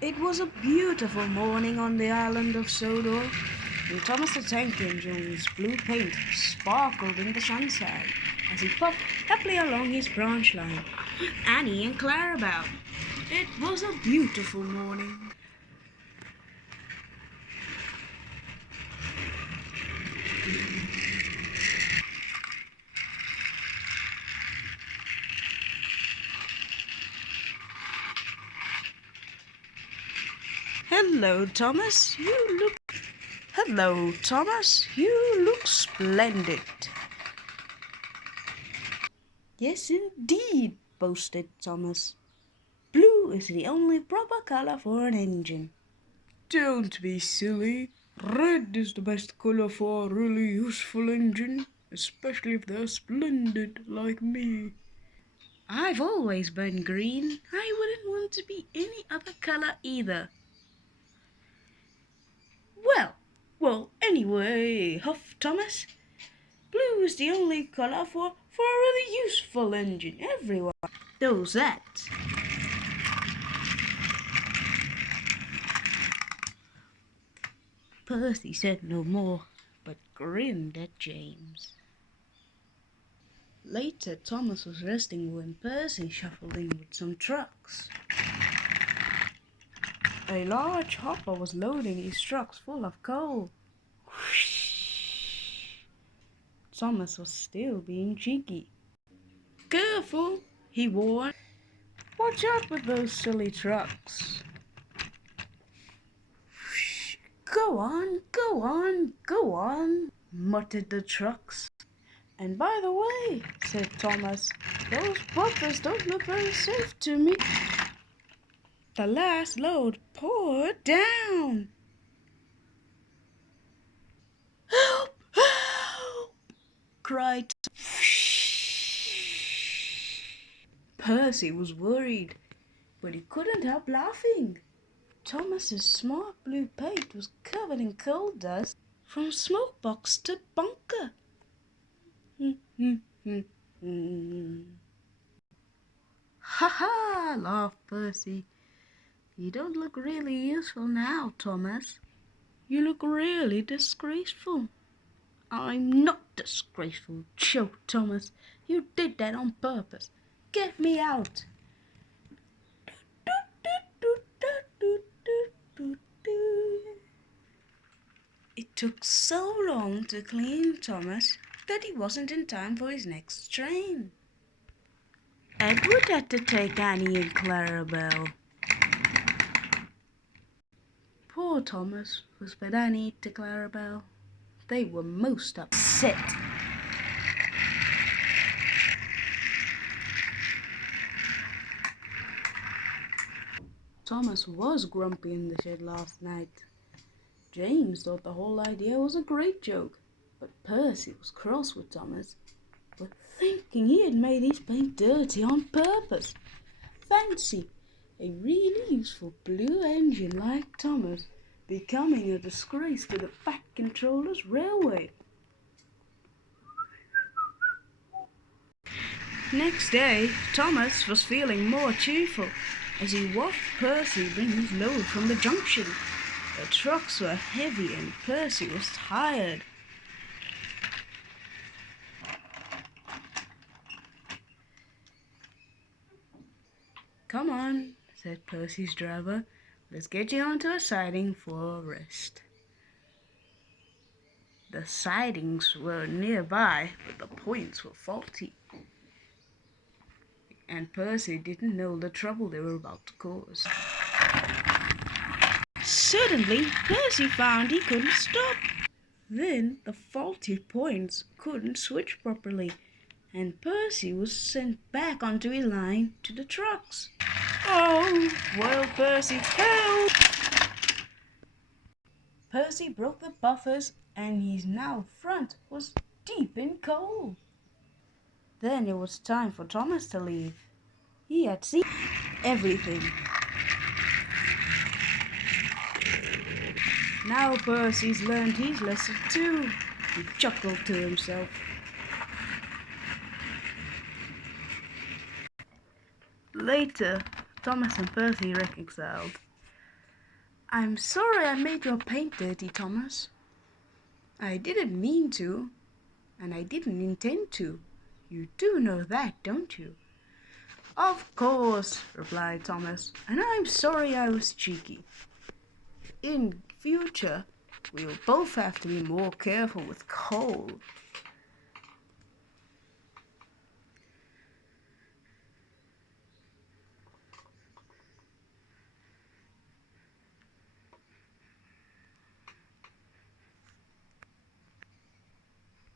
It was a beautiful morning on the island of Sodor, and Thomas the Tank Engine's blue paint sparkled in the sunshine as he puffed happily along his branch line with Annie and Clarabelle. It was a beautiful morning. Hello, Thomas. Hello, Thomas. You look splendid. Yes, indeed, boasted Thomas. Blue is the only proper color for an engine. Don't be silly. Red is the best color for a really useful engine, especially if they're splendid like me. I've always been green. I wouldn't want to be any other color either. Anyway, huffed Thomas. Blue is the only color for a really useful engine. Everyone knows that. Percy said no more, but grinned at James. Later, Thomas was resting when Percy shuffled in with some trucks. A large hopper was loading his trucks full of coal. Thomas was still being cheeky. Careful, he warned. Watch out with those silly trucks. Go on, go on, go on, muttered the trucks. And by the way, said Thomas, those buffers don't look very safe to me. The last load poured down. Help! Help! Cried Percy was worried, but he couldn't help laughing. Thomas's smart blue paint was covered in coal dust from smoke box to bunker. Ha ha! Laughed Percy. You don't look really useful now, Thomas. You look really disgraceful. I'm not disgraceful, choked Thomas. You did that on purpose. Get me out. It took so long to clean Thomas that he wasn't in time for his next train. Edward had to take Annie and Clarabelle. Poor Thomas, whispered Annie to Clarabelle. They were most upset. Thomas was grumpy in the shed last night. James thought the whole idea was a great joke, but Percy was cross with Thomas for thinking he had made his paint dirty on purpose. Fancy a really useful blue engine like Thomas becoming a disgrace to the Fat Controller's railway. Next day, Thomas was feeling more cheerful as he watched Percy bring his load from the junction. The trucks were heavy and Percy was tired. Come on, said Percy's driver. Let's get you onto a siding for a rest. The sidings were nearby, but the points were faulty. And Percy didn't know the trouble they were about to cause. Suddenly, Percy found he couldn't stop. Then the faulty points couldn't switch properly, and Percy was sent back onto his line to the trucks. Oh, well, Percy, help! Percy broke the buffers, and his now front was deep in coal. Then it was time for Thomas to leave. He had seen everything. Now Percy's learned his lesson too, he chuckled to himself. Later, Thomas and Percy reconciled. I'm sorry I made your paint dirty, Thomas. I didn't mean to, and I didn't intend to. You do know that, don't you? Of course, replied Thomas, and I'm sorry I was cheeky. In future, we'll both have to be more careful with coal.